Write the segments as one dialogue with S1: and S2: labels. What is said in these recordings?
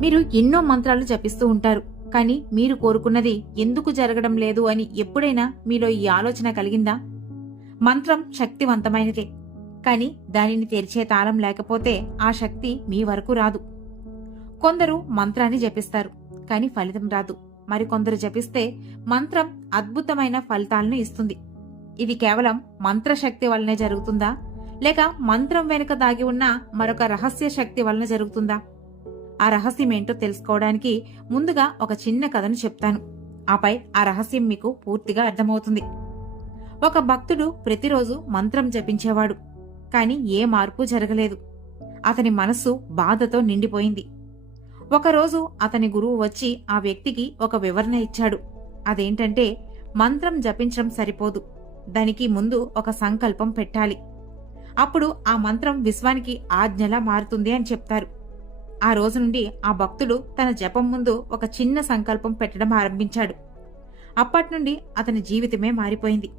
S1: మీరు ఎన్నో మంత్రాలు జపిస్తూ ఉంటారు. కానీ మీరు కోరుకున్నది ఎందుకు జరగడం లేదు అని ఎప్పుడైనా మీలో ఈ ఆలోచన కలిగిందా? మంత్రం శక్తివంతమైనదే. కానీ దానిని తెరిచే తాళం లేకపోతే ఆ శక్తి మీ వరకు రాదు. కొందరు మంత్రాన్ని జపిస్తారు కానీ ఫలితం రాదు. మరికొందరు జపిస్తే మంత్రం అద్భుతమైన ఫలితాలను ఇస్తుంది. ఇది కేవలం మంత్రశక్తి వల్లనే జరుగుతుందా? లేక మంత్రం వెనుక దాగి ఉన్న మరొక రహస్య శక్తి వలన జరుగుతుందా? ఆ రహస్యం ఏంటో తెలుసుకోవడానికి ముందుగా ఒక చిన్న కథను చెప్తాను. ఆపై ఆ రహస్యం మీకు పూర్తిగా అర్థమవుతుంది. ఒక భక్తుడు ప్రతిరోజు మంత్రం జపించేవాడు కాని ఏ మార్పు జరగలేదు. అతని మనస్సు బాధతో నిండిపోయింది. ఒకరోజు అతని గురువు వచ్చి ఆ వ్యక్తికి ఒక వివరణ ఇచ్చాడు. అదేంటంటే మంత్రం జపించడం సరిపోదు. దానికి ముందు ఒక సంకల్పం పెట్టాలి. అప్పుడు ఆ మంత్రం విశ్వానికి ఆజ్ఞలా మారుతుంది అని చెప్తారు. ఆ రోజు నుండి ఆ భక్తుడు తన జపం ముందు ఒక చిన్న సంకల్పం పెట్టడం ఆరంభించాడు. అప్పటి నుండి అతని జీవితమే మారిపోయింది.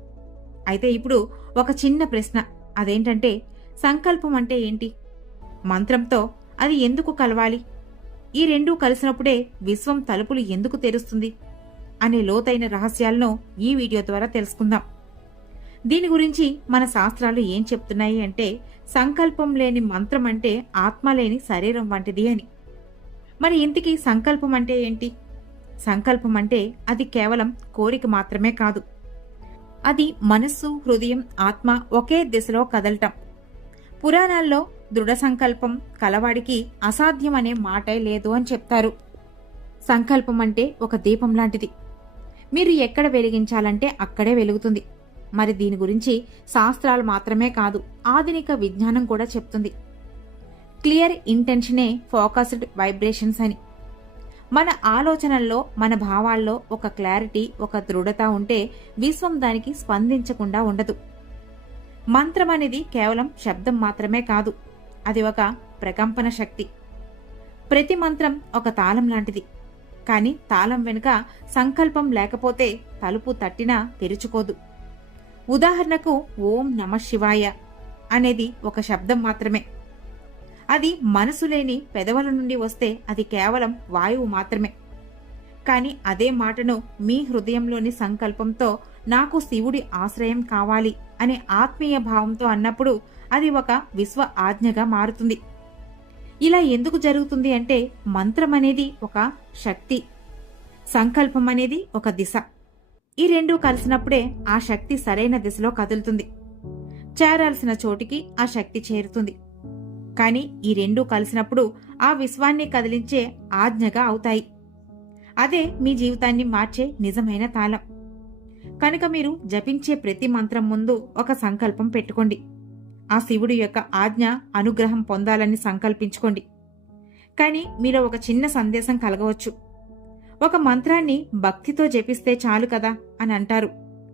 S1: అయితే ఇప్పుడు ఒక చిన్న ప్రశ్న. అదేంటంటే సంకల్పం అంటే ఏంటి? మంత్రంతో అది ఎందుకు కలవాలి? ఈ రెండూ కలిసినప్పుడే విశ్వం తలుపులు ఎందుకు తెరుస్తుంది? అనే లోతైన రహస్యాలను ఈ వీడియో ద్వారా తెలుసుకుందాం. దీని గురించి మన శాస్త్రాలు ఏం చెప్తున్నాయి అంటే సంకల్పం లేని మంత్రం అంటే ఆత్మ లేని శరీరం వంటిది అని. మరి ఇంతకీ సంకల్పం అంటే ఏంటి? సంకల్పం అంటే అది కేవలం కోరిక మాత్రమే కాదు. అది మనస్సు హృదయం ఆత్మ ఒకే దిశలో కదలటం. పురాణాల్లో దృఢ సంకల్పం కలవాడికి అసాధ్యం అనే మాటే లేదు అని చెప్తారు. సంకల్పం అంటే ఒక దీపం లాంటిది. మీరు ఎక్కడ వెలిగించాలంటే అక్కడే వెలుగుతుంది. మరి దీని గురించి శాస్త్రాలు మాత్రమే కాదు ఆధునిక విజ్ఞానం కూడా చెప్తుంది. క్లియర్ ఇంటెన్షనే ఫోకస్డ్ వైబ్రేషన్స్ అని. మన ఆలోచనల్లో మన భావాల్లో ఒక క్లారిటీ ఒక దృఢత ఉంటే విశ్వం దానికి స్పందించకుండా ఉండదు. మంత్రం అనేది కేవలం శబ్దం మాత్రమే కాదు అది ఒక ప్రకంపన శక్తి. ప్రతి మంత్రం ఒక తాళం లాంటిది కానీ తాళం వెనుక సంకల్పం లేకపోతే తలుపు తట్టినా తెరుచుకోదు. ఉదాహరణకు ఓం నమ శివాయ అనేది ఒక శబ్దం మాత్రమే. అది మనసు లేని పెదవుల నుండి వస్తే అది కేవలం వాయువు మాత్రమే. కానీ అదే మాటను మీ హృదయంలోని సంకల్పంతో నాకు శివుడి ఆశ్రయం కావాలి అనే ఆత్మీయ భావంతో అన్నప్పుడు అది ఒక విశ్వ ఆజ్ఞగా మారుతుంది. ఇలా ఎందుకు జరుగుతుంది అంటే మంత్రం అనేది ఒక శక్తి సంకల్పం అనేది ఒక దిశ. ఈ రెండూ కలిసినప్పుడే ఆ శక్తి సరైన దిశలో కదులుతుంది. చేరాల్సిన చోటికి ఆ శక్తి చేరుతుంది. కానీ ఈ రెండూ కలిసినప్పుడు ఆ విశ్వాన్ని కదిలించే ఆజ్ఞగా అవుతాయి. అదే మీ జీవితాన్ని మార్చే నిజమైన తాళం. కనుక మీరు జపించే ప్రతి మంత్రం ముందు ఒక సంకల్పం పెట్టుకోండి. ఆ శివుడి యొక్క ఆజ్ఞ అనుగ్రహం పొందాలని సంకల్పించుకోండి. కానీ మీలో ఒక చిన్న సందేశం కలగవచ్చు. ఒక మంత్రాన్ని భక్తితో జపిస్తే చాలు కదా అని అంటారు.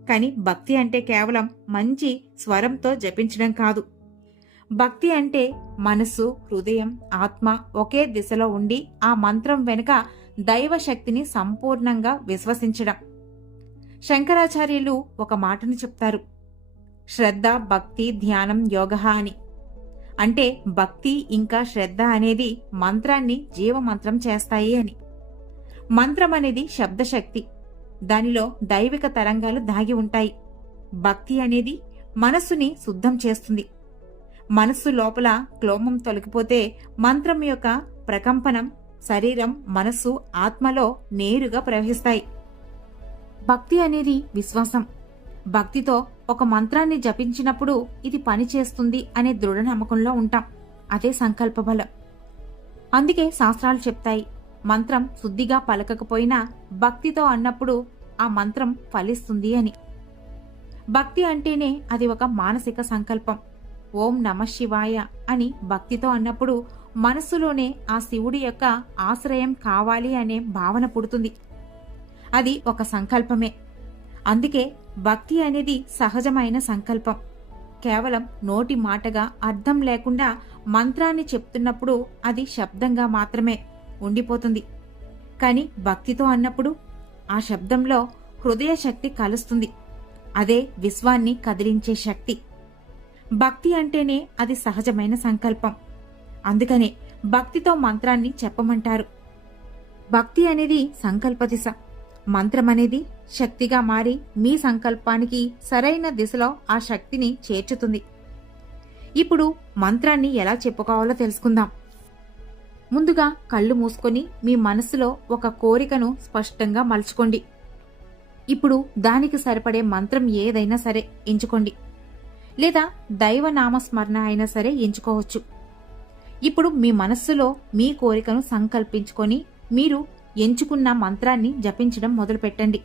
S1: కానీ భక్తి అంటే కేవలం మంచి స్వరంతో జపించడం కాదు. భక్తి అంటే మనస్సు హృదయం ఆత్మ ఒకే దిశలో ఉండి ఆ మంత్రం వెనుక దైవ శక్తిని సంపూర్ణంగా విశ్వసించడం. శంకరాచార్యులు ఒక మాటను చెప్తారు. శ్రద్ధ భక్తి ధ్యానం యోగ అని. అంటే భక్తి ఇంకా శ్రద్ధ అనేది మంత్రాన్ని జీవమంత్రం చేస్తాయి అని. మంత్రం అనేది శబ్దశక్తి. దానిలో దైవిక తరంగాలు దాగి ఉంటాయి. భక్తి అనేది మనస్సుని శుద్ధం చేస్తుంది. మనస్సు లోపల క్లోమం తొలగిపోతే మంత్రం యొక్క ప్రకంపనం శరీరం మనస్సు ఆత్మలో నేరుగా ప్రవహిస్తాయి. భక్తి అనేది విశ్వాసం. భక్తితో ఒక మంత్రాన్ని జపించినప్పుడు ఇది పనిచేస్తుంది అనే దృఢ నమ్మకంలో ఉంటాం. అదే సంకల్ప బలం. అందుకే శాస్త్రాలు చెప్తాయి. మంత్రం శుద్ధిగా పలకకపోయినా భక్తితో అన్నప్పుడు ఆ మంత్రం ఫలిస్తుంది అని. భక్తి అంటేనే అది ఒక మానసిక సంకల్పం. ఓం నమ శివాయ అని భక్తితో అన్నప్పుడు మనస్సులోనే ఆ శివుడి యొక్క ఆశ్రయం కావాలి అనే భావన పుడుతుంది. అది ఒక సంకల్పమే. అందుకే భక్తి అనేది సహజమైన సంకల్పం. కేవలం నోటి మాటగా అర్థం లేకుండా మంత్రాన్ని చెప్తున్నప్పుడు అది శబ్దంగా మాత్రమే. ఉండిపోతుంది. కానీ భక్తితో అన్నప్పుడు ఆ శబ్దంలో హృదయ శక్తి కలుస్తుంది. అదే విశ్వాన్ని కదిలించే శక్తి. భక్తి అంటేనే అది సహజమైన సంకల్పం. అందుకనే భక్తితో మంత్రాన్ని చెప్పమంటారు. భక్తి అనేది సంకల్ప దిశ. మంత్రం అనేది శక్తిగా మారి మీ సంకల్పానికి సరైన దిశలో ఆ శక్తిని చేర్చుతుంది. ఇప్పుడు మంత్రాన్ని ఎలా చెప్పుకోవాలో తెలుసుకుందాం. ముందుగా కళ్ళు మూసుకొని మీ మనసులో ఒక కోరికను స్పష్టంగా మలుచుకోండి. ఇప్పుడు దానికి సరిపడే మంత్రం ఏదైనా సరే ఎంచుకోండి. లేదా దైవనామస్మరణ అయినా సరే ఎంచుకోవచ్చు. ఇప్పుడు మీ మనస్సులో మీ కోరికను సంకల్పించుకొని మీరు ఎంచుకున్న మంత్రాన్ని జపించడం మొదలుపెట్టండి.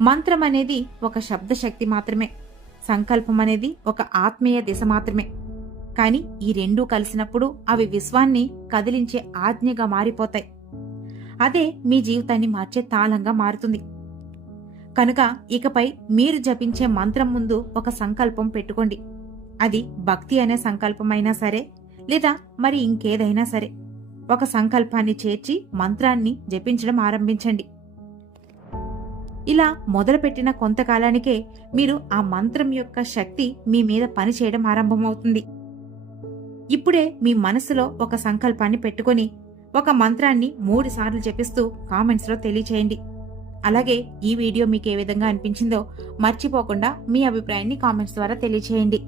S1: మంత్రం అనేది ఒక శబ్దశక్తి మాత్రమే. సంకల్పం అనేది ఒక ఆత్మీయ దిశ మాత్రమే. కానీ ఈ రెండూ కలిసినప్పుడు అవి విశ్వాన్ని కదిలించే ఆజ్ఞగా మారిపోతాయి. అదే మీ జీవితాన్ని మార్చే తాళంగా మారుతుంది. కనుక ఇకపై మీరు జపించే మంత్రం ముందు ఒక సంకల్పం పెట్టుకోండి. అది భక్తి అనే సంకల్పమైనా సరే లేదా మరి ఇంకేదైనా సరే ఒక సంకల్పాన్ని చేర్చి మంత్రాన్ని జపించడం ఆరంభించండి. ఇలా మొదలుపెట్టిన కొంతకాలానికే మీరు ఆ మంత్రం యొక్క శక్తి మీ మీద పనిచేయడం ఆరంభమవుతుంది. ఇప్పుడే మీ మనసులో ఒక సంకల్పాన్ని పెట్టుకొని ఒక మంత్రాన్ని మూడు సార్లు జపిస్తూ కామెంట్స్లో తెలియచేయండి. అలాగే ఈ వీడియో మీకు ఏ విధంగా అనిపించిందో మర్చిపోకుండా మీ అభిప్రాయాన్ని కామెంట్స్ ద్వారా తెలియచేయండి.